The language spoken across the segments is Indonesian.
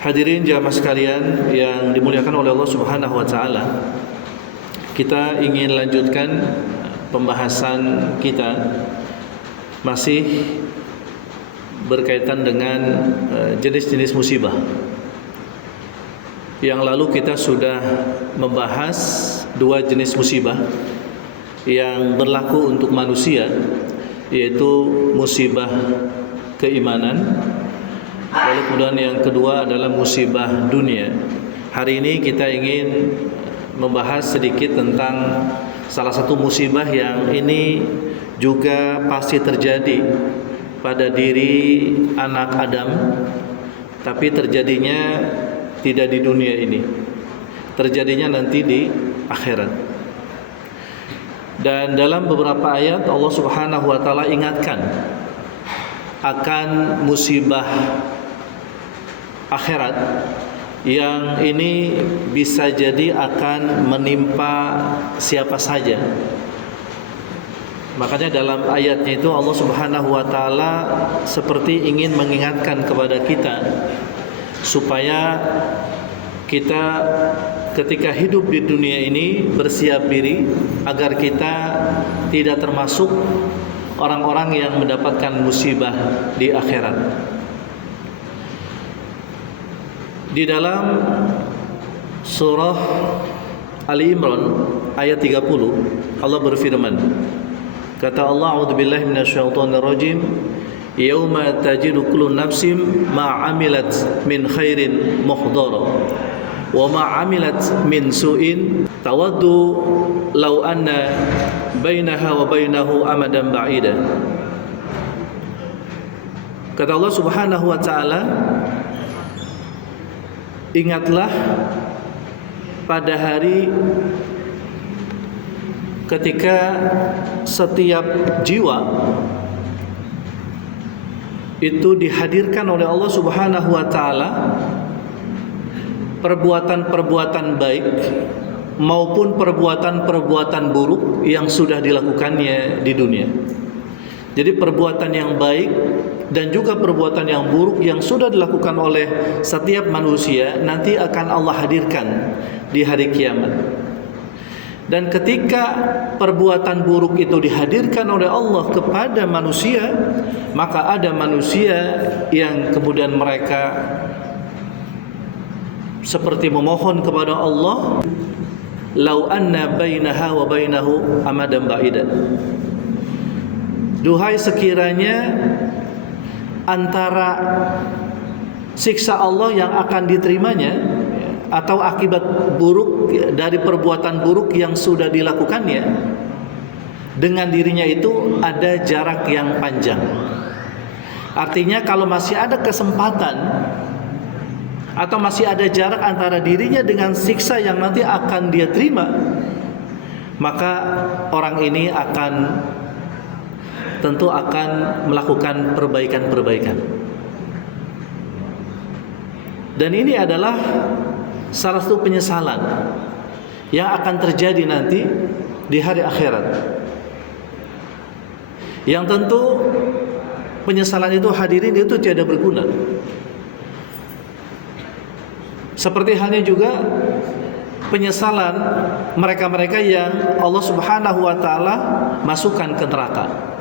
Hadirin jamaah sekalian yang dimuliakan oleh Allah Subhanahu wa taala. Kita ingin lanjutkan pembahasan kita masih berkaitan dengan jenis-jenis musibah. Yang lalu kita sudah membahas dua jenis musibah yang berlaku untuk manusia, yaitu musibah keimanan. Lalu kemudian yang kedua adalah musibah dunia. Hari ini kita ingin membahas sedikit tentang salah satu musibah yang ini juga pasti terjadi pada diri anak Adam, tapi terjadinya tidak di dunia ini, terjadinya nanti di akhirat. Dan dalam beberapa ayat Allah Subhanahu wa taala ingatkan akan musibah akhirat yang ini bisa jadi akan menimpa siapa saja. Makanya dalam ayatnya itu Allah Subhanahu wa taala seperti ingin mengingatkan kepada kita supaya kita ketika hidup di dunia ini bersiap diri agar kita tidak termasuk orang-orang yang mendapatkan musibah di akhirat. Di dalam surah Ali Imran ayat 30 Allah berfirman, kata Allah, a'udzubillahi minasyaitonirrajim, yauma tajidu kullu nafsin ma 'amilat min khairin muhdara wa ma 'amilat min su'in tawaddu law anna bainaha wa bainahu amadan ba'ida. Kata Allah Subhanahu wa taala, ingatlah pada hari ketika setiap jiwa itu dihadirkan oleh Allah Subhanahu wa taala perbuatan-perbuatan baik maupun perbuatan-perbuatan buruk yang sudah dilakukannya di dunia. Jadi perbuatan yang baik dan juga perbuatan yang buruk yang sudah dilakukan oleh setiap manusia nanti akan Allah hadirkan di hari kiamat. Dan ketika perbuatan buruk itu dihadirkan oleh Allah kepada manusia, maka ada manusia yang kemudian mereka seperti memohon kepada Allah, lau anna bainaha wa bainahu amadan ba'idan. Duhai sekiranya antara siksa Allah yang akan diterimanya atau akibat buruk dari perbuatan buruk yang sudah dilakukannya dengan dirinya itu ada jarak yang panjang. Artinya kalau masih ada kesempatan atau masih ada jarak antara dirinya dengan siksa yang nanti akan dia terima, maka orang ini tentu akan melakukan perbaikan-perbaikan. Dan ini adalah salah satu penyesalan yang akan terjadi nanti di hari akhirat. Yang tentu penyesalan itu hadirin itu tiada berguna. Seperti halnya juga penyesalan mereka-mereka yang Allah Subhanahu wa taala masukkan ke neraka.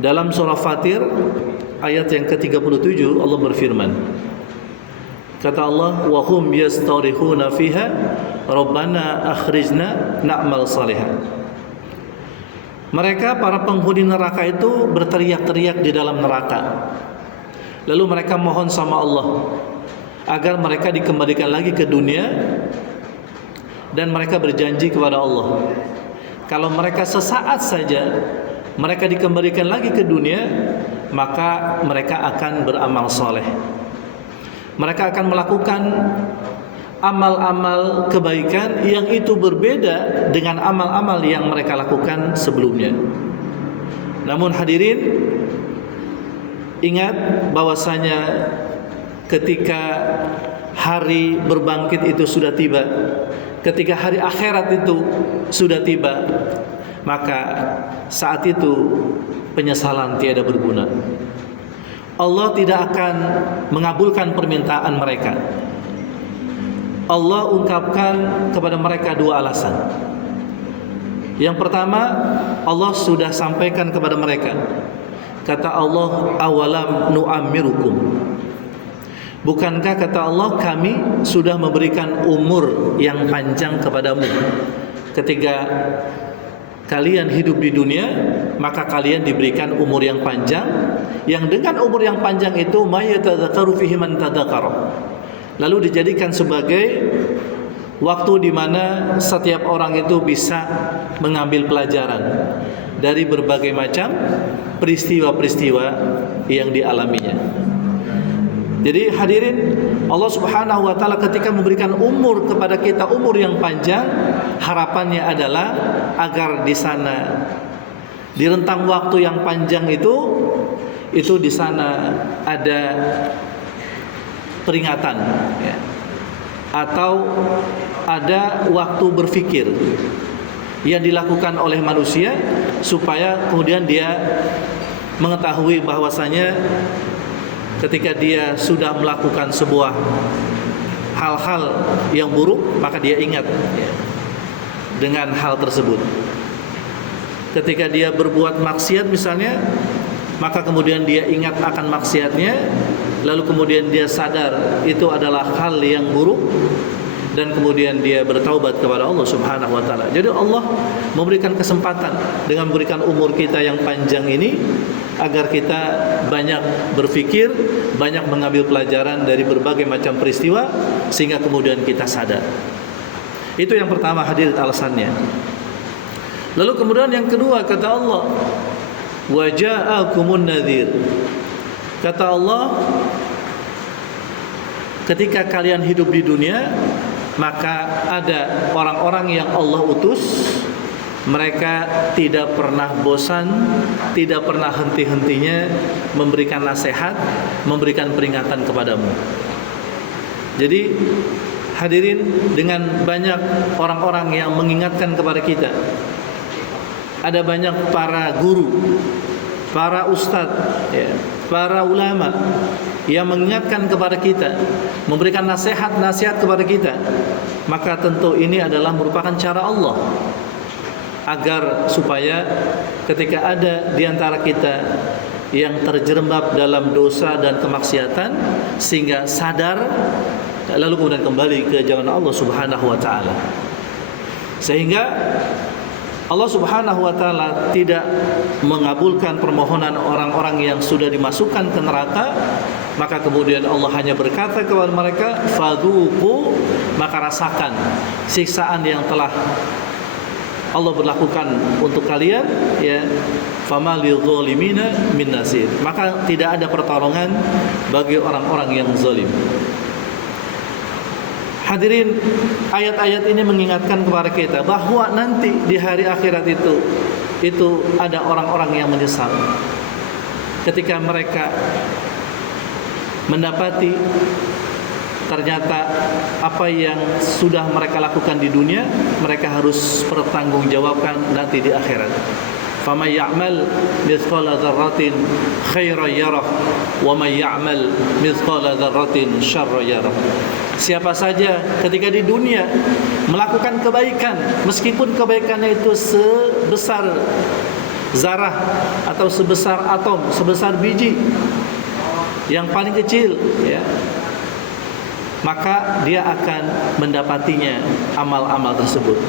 Dalam surah Fatir ayat yang ke-37 Allah berfirman, kata Allah, wa hum yastarihuna fiha rabbana akhrijna na'mal salihan. Mereka para penghuni neraka itu berteriak-teriak di dalam neraka. Lalu mereka mohon sama Allah agar mereka dikembalikan lagi ke dunia, dan mereka berjanji kepada Allah kalau mereka sesaat saja mereka dikembalikan lagi ke dunia, maka mereka akan beramal soleh. Mereka akan melakukan amal-amal kebaikan yang itu berbeda dengan amal-amal yang mereka lakukan sebelumnya. Namun hadirin, ingat bahwasanya ketika hari berbangkit itu sudah tiba, ketika hari akhirat itu sudah tiba, maka saat itu penyesalan tiada berguna. Allah tidak akan mengabulkan permintaan mereka. Allah ungkapkan kepada mereka dua alasan. Yang pertama, Allah sudah sampaikan kepada mereka. Kata Allah, awalam nu'ammirukum. Bukankah kata Allah, kami sudah memberikan umur yang panjang kepadamu. Ketika kalian hidup di dunia, maka kalian diberikan umur yang panjang, yang dengan umur yang panjang itu may yatadzakaru fihi man tadzakara, lalu dijadikan sebagai waktu di mana setiap orang itu bisa mengambil pelajaran dari berbagai macam peristiwa-peristiwa yang dialaminya. Jadi hadirin, Allah Subhanahu wa taala ketika memberikan umur kepada kita, umur yang panjang, harapannya adalah agar di sana, di rentang waktu yang panjang itu di sana ada peringatan, ya, atau ada waktu berpikir yang dilakukan oleh manusia supaya kemudian dia mengetahui bahwasanya ketika dia sudah melakukan sebuah hal-hal yang buruk, maka dia ingat, ya, dengan hal tersebut. Ketika dia berbuat maksiat misalnya, maka kemudian dia ingat akan maksiatnya, lalu kemudian dia sadar itu adalah hal yang buruk, dan kemudian dia bertaubat kepada Allah Subhanahu wa taala. Jadi Allah memberikan kesempatan dengan memberikan umur kita yang panjang ini agar kita banyak berpikir, banyak mengambil pelajaran dari berbagai macam peristiwa sehingga kemudian kita sadar. Itu yang pertama, hadirin, alasannya. Lalu kemudian yang kedua, kata Allah, wa ja'akumun nadhir. Kata Allah, ketika kalian hidup di dunia, maka ada orang-orang yang Allah utus. Mereka tidak pernah bosan, tidak pernah henti-hentinya memberikan nasihat, memberikan peringatan kepadamu. Jadi hadirin, dengan banyak orang-orang yang mengingatkan kepada kita, ada banyak para guru, para ustadz, ya, para ulama yang mengingatkan kepada kita, memberikan nasihat-nasihat kepada kita, maka tentu ini adalah merupakan cara Allah agar supaya ketika ada di antara kita yang terjerembab dalam dosa dan kemaksiatan sehingga sadar, lalu kemudian kembali ke jalan Allah Subhanahu wa taala. Sehingga Allah Subhanahu wa taala tidak mengabulkan permohonan orang-orang yang sudah dimasukkan ke neraka, maka kemudian Allah hanya berkata kepada mereka, fadzuqu, maka rasakan siksaan yang telah Allah berlakukan untuk kalian, ya, fama lidzalimina min nasir. Maka tidak ada pertolongan bagi orang-orang yang zalim. Hadirin, ayat-ayat ini mengingatkan kepada kita bahwa nanti di hari akhirat itu ada orang-orang yang menyesal ketika mereka mendapati ternyata apa yang sudah mereka lakukan di dunia mereka harus pertanggungjawabkan nanti di akhirat. Faman ya'mal mithqala dzarratin khairan yarah wa man ya'mal mithqala dzarratin syarran yarah. Siapa saja ketika di dunia melakukan kebaikan, meskipun kebaikannya itu sebesar zarah atau sebesar atom, sebesar biji yang paling kecil, ya, maka dia akan mendapatinya amal-amal tersebut.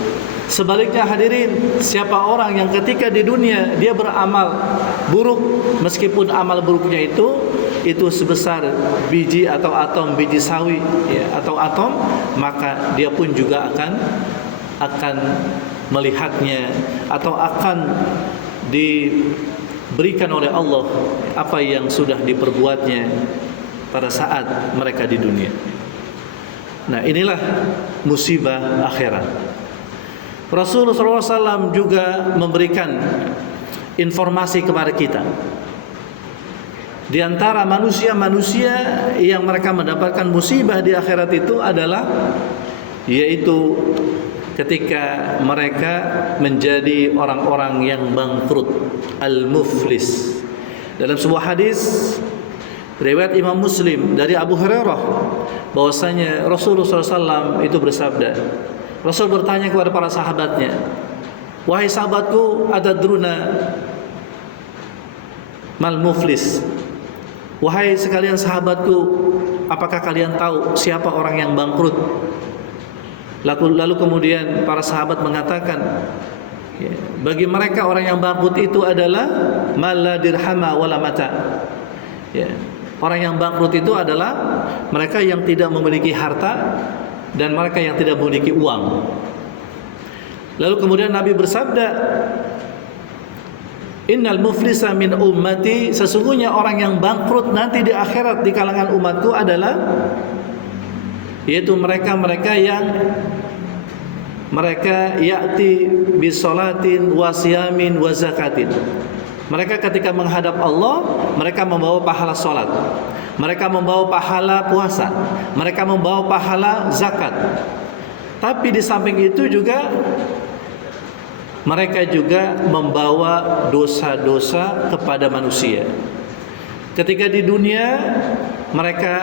Sebaliknya hadirin, siapa orang yang ketika di dunia dia beramal buruk, meskipun amal buruknya itu sebesar biji atau atom biji sawi, ya, atau atom, maka dia pun juga akan melihatnya atau akan diberikan oleh Allah apa yang sudah diperbuatnya pada saat mereka di dunia. Nah, inilah musibah akhirat. Rasulullah SAW juga memberikan informasi kepada kita. Di antara manusia-manusia yang mereka mendapatkan musibah di akhirat itu adalah, yaitu ketika mereka menjadi orang-orang yang bangkrut, al-muflis. Dalam sebuah hadis Riwayat Imam Muslim dari Abu Hurairah bahwasanya Rasulullah SAW itu bersabda. Rasul bertanya kepada para sahabatnya, "Wahai sahabatku, atadruna mal muflis?" Wahai sekalian sahabatku, apakah kalian tahu siapa orang yang bangkrut? Lalu kemudian para sahabat mengatakan, bagi mereka orang yang bangkrut itu adalah mala dirhama wala mata. Orang yang bangkrut itu adalah mereka yang tidak memiliki harta dan mereka yang tidak memiliki uang. Lalu kemudian Nabi bersabda, "Innal muflisa min ummati," sesungguhnya orang yang bangkrut nanti di akhirat di kalangan umatku adalah yaitu mereka yang ya'ti bisolatin wasiyamin wa zakatin. Mereka ketika menghadap Allah, mereka membawa pahala salat, mereka membawa pahala puasa, mereka membawa pahala zakat. Tapi di samping itu juga mereka juga membawa dosa-dosa kepada manusia. Ketika di dunia mereka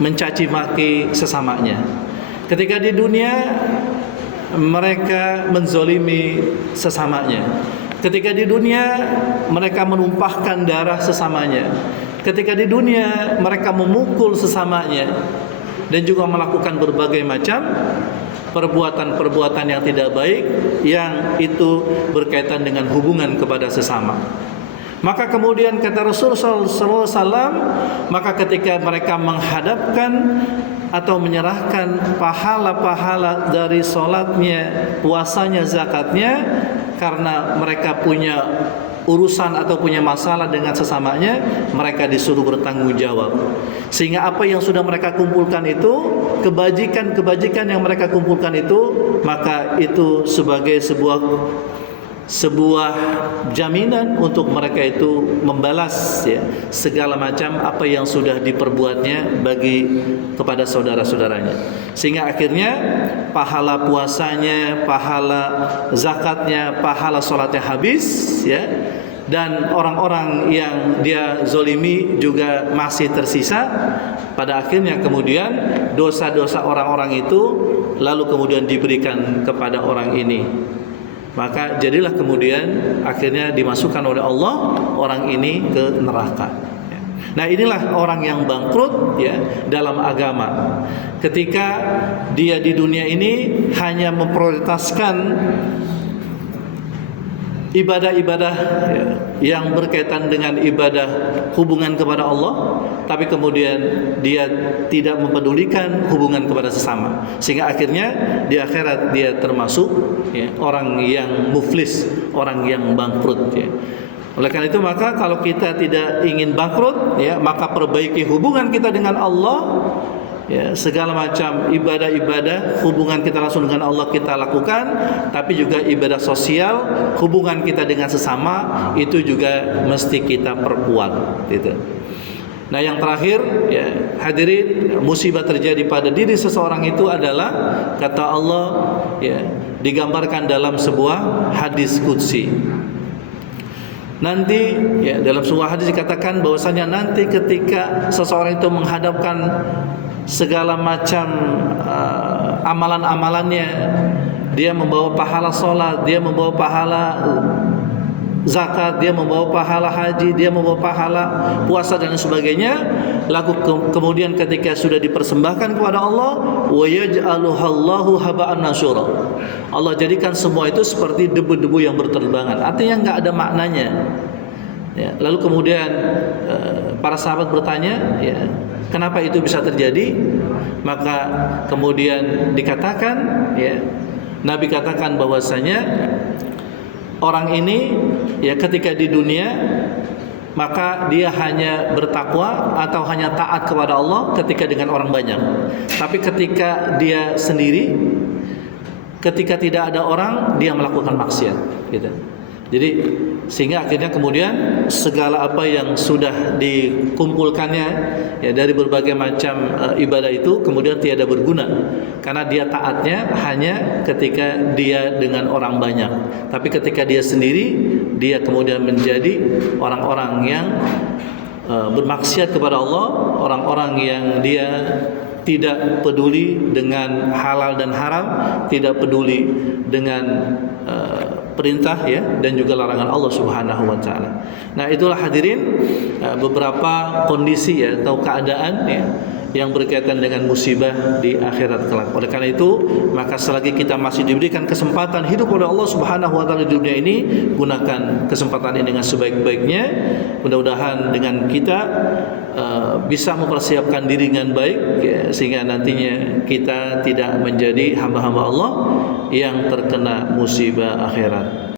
mencaci maki sesamanya. Ketika di dunia mereka menzolimi sesamanya. Ketika di dunia mereka menumpahkan darah sesamanya. Ketika di dunia mereka memukul sesamanya dan juga melakukan berbagai macam perbuatan-perbuatan yang tidak baik yang itu berkaitan dengan hubungan kepada sesama. Maka kemudian kata Rasulullah SAW, maka ketika mereka menghadapkan atau menyerahkan pahala-pahala dari solatnya, puasanya, zakatnya, karena mereka punya urusan atau punya masalah dengan sesamanya, mereka disuruh bertanggung jawab. Sehingga apa yang sudah mereka kumpulkan itu, kebajikan-kebajikan yang mereka kumpulkan itu, maka itu sebagai sebuah jaminan untuk mereka itu membalas segala macam apa yang sudah diperbuatnya kepada saudara-saudaranya. Sehingga akhirnya pahala puasanya, pahala zakatnya, pahala salatnya habis dan orang-orang yang dia zolimi juga masih tersisa. Pada akhirnya kemudian dosa-dosa orang-orang itu lalu kemudian diberikan kepada orang ini. Maka jadilah kemudian akhirnya dimasukkan oleh Allah orang ini ke neraka. Nah, inilah orang yang bangkrut dalam agama. Ketika dia di dunia ini hanya memprioritaskan ibadah-ibadah yang berkaitan dengan ibadah hubungan kepada Allah, tapi kemudian dia tidak mempedulikan hubungan kepada sesama, sehingga akhirnya di akhirat dia termasuk orang yang muflis, orang yang bangkrut. Oleh karena itu maka kalau kita tidak ingin bangkrut, maka perbaiki hubungan kita dengan Allah. Segala macam ibadah-ibadah hubungan kita langsung dengan Allah kita lakukan, tapi juga ibadah sosial hubungan kita dengan sesama itu juga mesti kita perkuat gitu. Nah, yang terakhir hadirin, musibah terjadi pada diri seseorang itu adalah kata Allah digambarkan dalam sebuah hadis qudsi. Nanti dalam sebuah hadis dikatakan bahwasanya nanti ketika seseorang itu menghadapkan segala macam amalan-amalannya, dia membawa pahala sholat, dia membawa pahala zakat, dia membawa pahala haji, dia membawa pahala puasa dan sebagainya. Lalu kemudian ketika sudah dipersembahkan kepada Allah, wa yaj'aluhallahu haba'an mansura, Allah jadikan semua itu seperti debu-debu yang berterbangan, artinya enggak ada maknanya. Lalu kemudian para sahabat bertanya, kenapa itu bisa terjadi? Maka kemudian dikatakan, Nabi katakan bahwasanya orang ini ketika di dunia maka dia hanya bertakwa atau hanya taat kepada Allah ketika dengan orang banyak. Tapi ketika dia sendiri, ketika tidak ada orang, dia melakukan maksiat gitu. Jadi sehingga akhirnya kemudian segala apa yang sudah dikumpulkannya dari berbagai macam ibadah itu kemudian tiada berguna, karena dia taatnya hanya ketika dia dengan orang banyak. Tapi ketika dia sendiri, dia kemudian menjadi orang-orang yang bermaksiat kepada Allah, orang-orang yang dia tidak peduli dengan halal dan haram, tidak peduli dengan perintah ya dan juga larangan Allah Subhanahu wa taala. Nah, itulah hadirin beberapa kondisi ya atau keadaan ya yang berkaitan dengan musibah di akhirat kelak. Oleh karena itu, maka selagi kita masih diberikan kesempatan hidup oleh Allah Subhanahu wa taala di dunia ini, gunakan kesempatan ini dengan sebaik-baiknya. Mudah-mudahan dengan kita bisa mempersiapkan diri dengan baik ya, sehingga nantinya kita tidak menjadi hamba-hamba Allah yang terkena musibah akhirat.